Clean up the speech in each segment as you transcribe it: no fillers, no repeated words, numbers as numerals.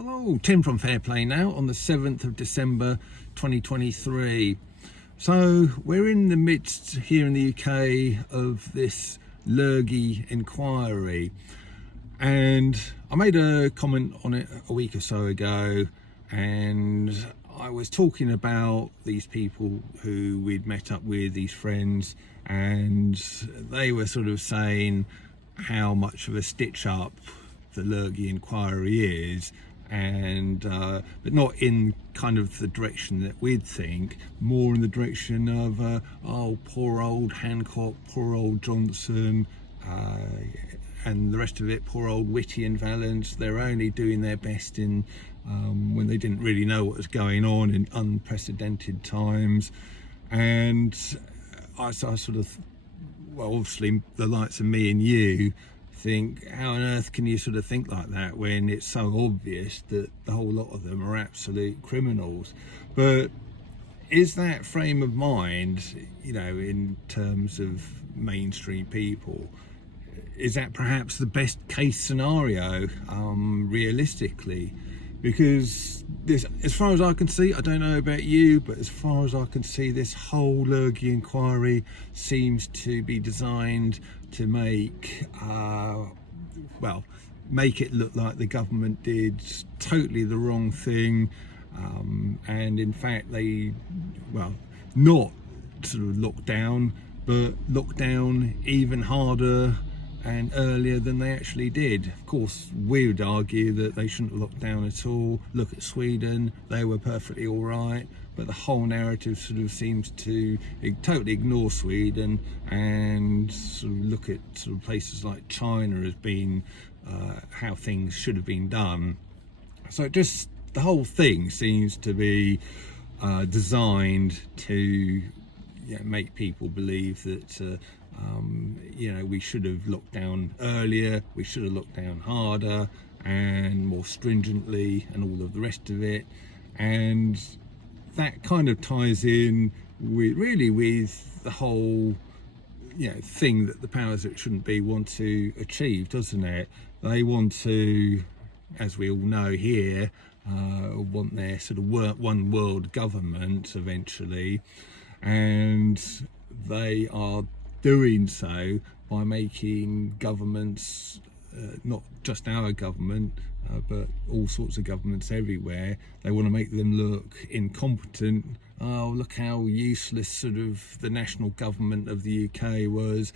Hello, Tim from Fairplay now on the 7th of December 2023. So we're in the midst here in the UK of this Lurgy inquiry, and I made a comment on it a week or so ago, and I was talking about these people who we'd met up with, these friends, and they were sort of saying how much of a stitch up the Lurgy inquiry is, and but not in kind of the direction that we'd think, more in the direction of oh, poor old Hancock, poor old Johnson, and the rest of it, poor old Whitty and Valence. They're only doing their best in when they didn't really know what was going on in unprecedented times. And I sort of, well, obviously the likes of me and you think, how on earth can you sort of think like that when it's so obvious that the whole lot of them are absolute criminals? But is that frame of mind, you know, in terms of mainstream people, is that perhaps the best case scenario realistically? Because this, as far as I can see, I don't know about you, but as far as I can see, this whole Lurgy inquiry seems to be designed to make make it look like the government did totally the wrong thing, and in fact they, well, not sort of lock down, but lock down even harder and earlier than they actually did. Of course, we would argue that they shouldn't have locked down at all. Look at Sweden, they were perfectly all right, but the whole narrative sort of seems to totally ignore Sweden and sort of look at sort of places like China as being how things should have been done. So just the whole thing seems to be designed to make people believe that we should have locked down earlier, we should have locked down harder and more stringently and all of the rest of it. And that kind of ties in with the whole thing that the powers that shouldn't be want to achieve, doesn't it? They want to, as we all know here, want their sort of one world government eventually, and they are doing so by making governments, not just our government, but all sorts of governments everywhere, they want to make them look incompetent. Oh, look how useless sort of the national government of the UK was.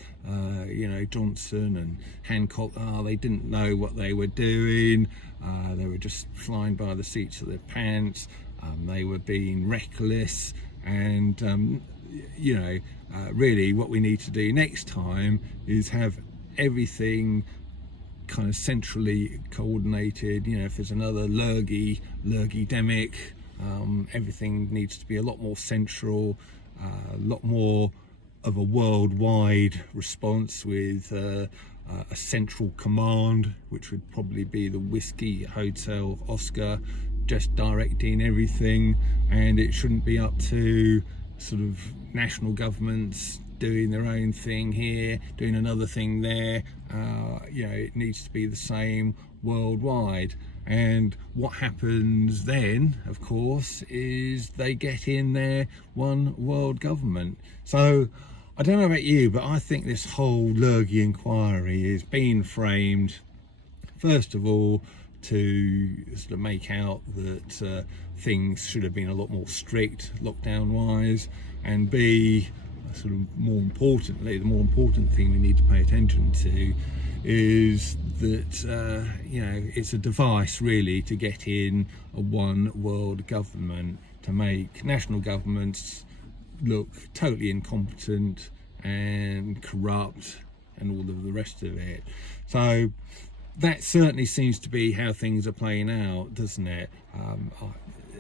Johnson and Hancock, they didn't know what they were doing. They were just flying by the seats of their pants. They were being reckless, and really what we need to do next time is have everything kind of centrally coordinated. If there's another lurgy-demic, everything needs to be a lot more central, a lot more of a worldwide response with a central command, which would probably be the Whiskey Hotel Oscar, just directing everything, and it shouldn't be up to sort of national governments doing their own thing here, doing another thing there. It needs to be the same worldwide. And what happens then, of course, is they get in their one world government. So I don't know about you, but I think this whole Lurgy inquiry is being framed, first of all, to sort of make out that things should have been a lot more strict lockdown wise, and B, sort of more importantly, the more important thing we need to pay attention to is that it's a device really to get in a one world government, to make national governments look totally incompetent and corrupt and all of the rest of it. So that certainly seems to be how things are playing out, doesn't it?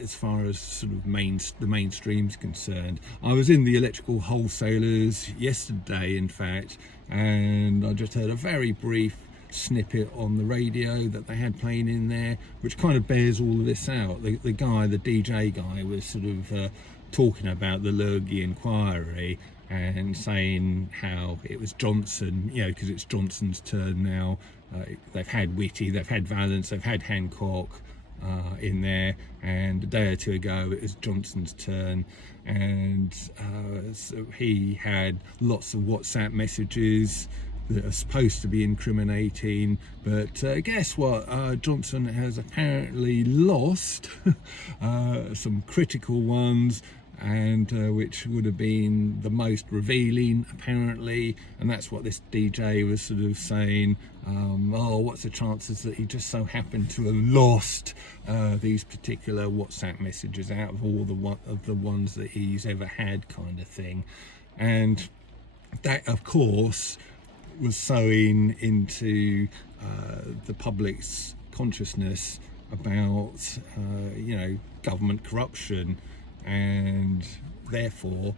As far as sort of the mainstream's concerned. I was in the electrical wholesalers yesterday, in fact, and I just heard a very brief snippet on the radio that they had playing in there, which kind of bears all of this out. The DJ guy was sort of talking about the Lurgy inquiry and saying how it was Johnson, because it's Johnson's turn now. They've had Whitty, they've had Valence, they've had Hancock, in there, and a day or two ago it was Johnson's turn, and so he had lots of WhatsApp messages that are supposed to be incriminating, but guess what, Johnson has apparently lost some critical ones, and which would have been the most revealing apparently, and that's what this DJ was sort of saying. Oh, what's the chances that he just so happened to have lost these particular WhatsApp messages out of all the ones that he's ever had, kind of thing. And that of course was sowing into the public's consciousness about government corruption, and therefore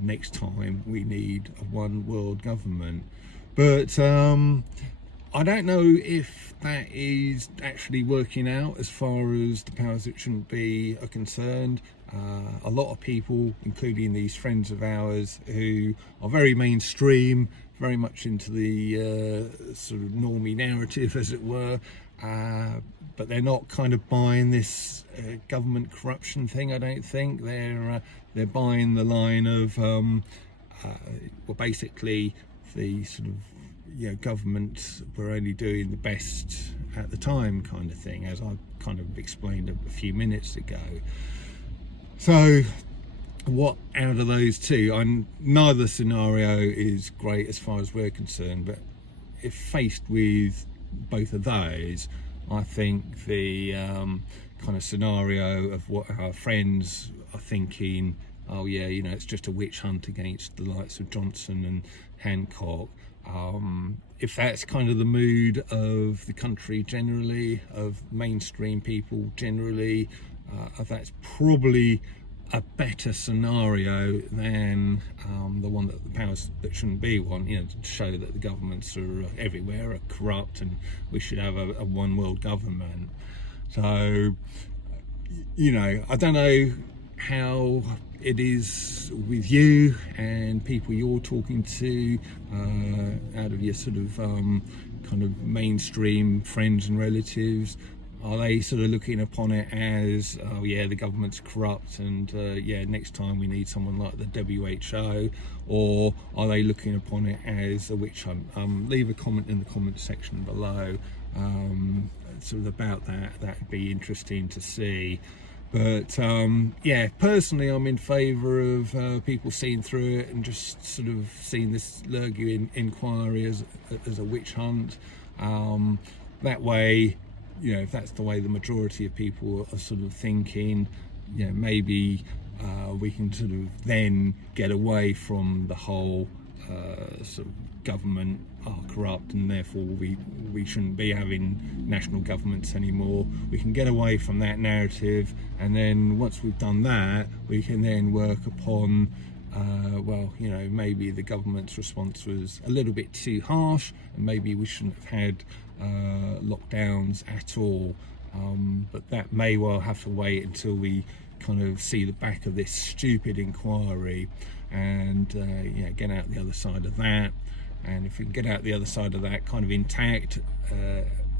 next time we need a one world government. But I don't know if that is actually working out as far as the powers that shouldn't be are concerned. A lot of people, including these friends of ours who are very mainstream, very much into the sort of normie narrative, as it were, but they're not kind of buying this government corruption thing. I don't think they're buying the line of well, basically the sort of government were only doing the best at the time, kind of thing, as I kind of explained a few minutes ago. So what out of those two, neither scenario is great as far as we're concerned, but if faced with both of those, I think the kind of scenario of what our friends are thinking, oh yeah, it's just a witch hunt against the likes of Johnson and Hancock, if that's kind of the mood of the country generally, of mainstream people generally, that's probably a better scenario than the one that the powers that shouldn't be want, to show that the governments are everywhere are corrupt and we should have a one world government. So I don't know how it is with you and people you're talking to out of your sort of kind of mainstream friends and relatives. Are they sort of looking upon it as, oh yeah, the government's corrupt and yeah, next time we need someone like the WHO? Or are they looking upon it as a witch hunt? Leave a comment in the comment section below sort of about that. That'd be interesting to see. But yeah, personally I'm in favour of people seeing through it and just sort of seeing this Lurgy Enquiry as a witch hunt. That way, if that's the way the majority of people are sort of thinking, maybe we can sort of then get away from the whole sort of government are corrupt and therefore we shouldn't be having national governments anymore. We can get away from that narrative, and then once we've done that, we can then work upon well, maybe the government's response was a little bit too harsh and maybe we shouldn't have had lockdowns at all, but that may well have to wait until we kind of see the back of this stupid inquiry and get out the other side of that. And if we can get out the other side of that kind of intact,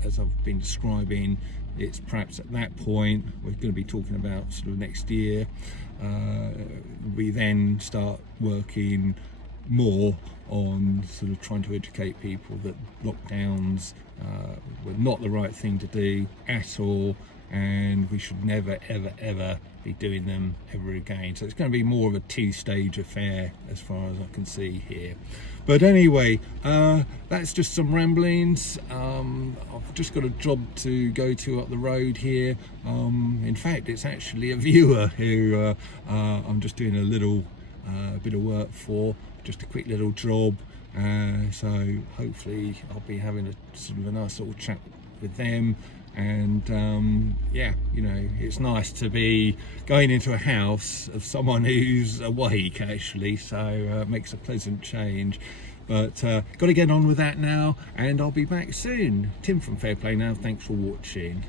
as I've been describing, it's perhaps at that point, we're going to be talking about sort of next year, we then start working more on sort of trying to educate people that lockdowns were not the right thing to do at all, and we should never ever be doing them ever again. So it's going to be more of a two-stage affair as far as I can see here. But anyway, that's just some ramblings. I've just got a job to go to up the road here. In fact, it's actually a viewer who I'm just doing a little bit of work for, just a quick little job. So hopefully I'll be having a sort of a nice little chat with them. And yeah, it's nice to be going into a house of someone who's awake actually, so it makes a pleasant change. But got to get on with that now, and I'll be back soon. Tim from Fair Play Now, thanks for watching.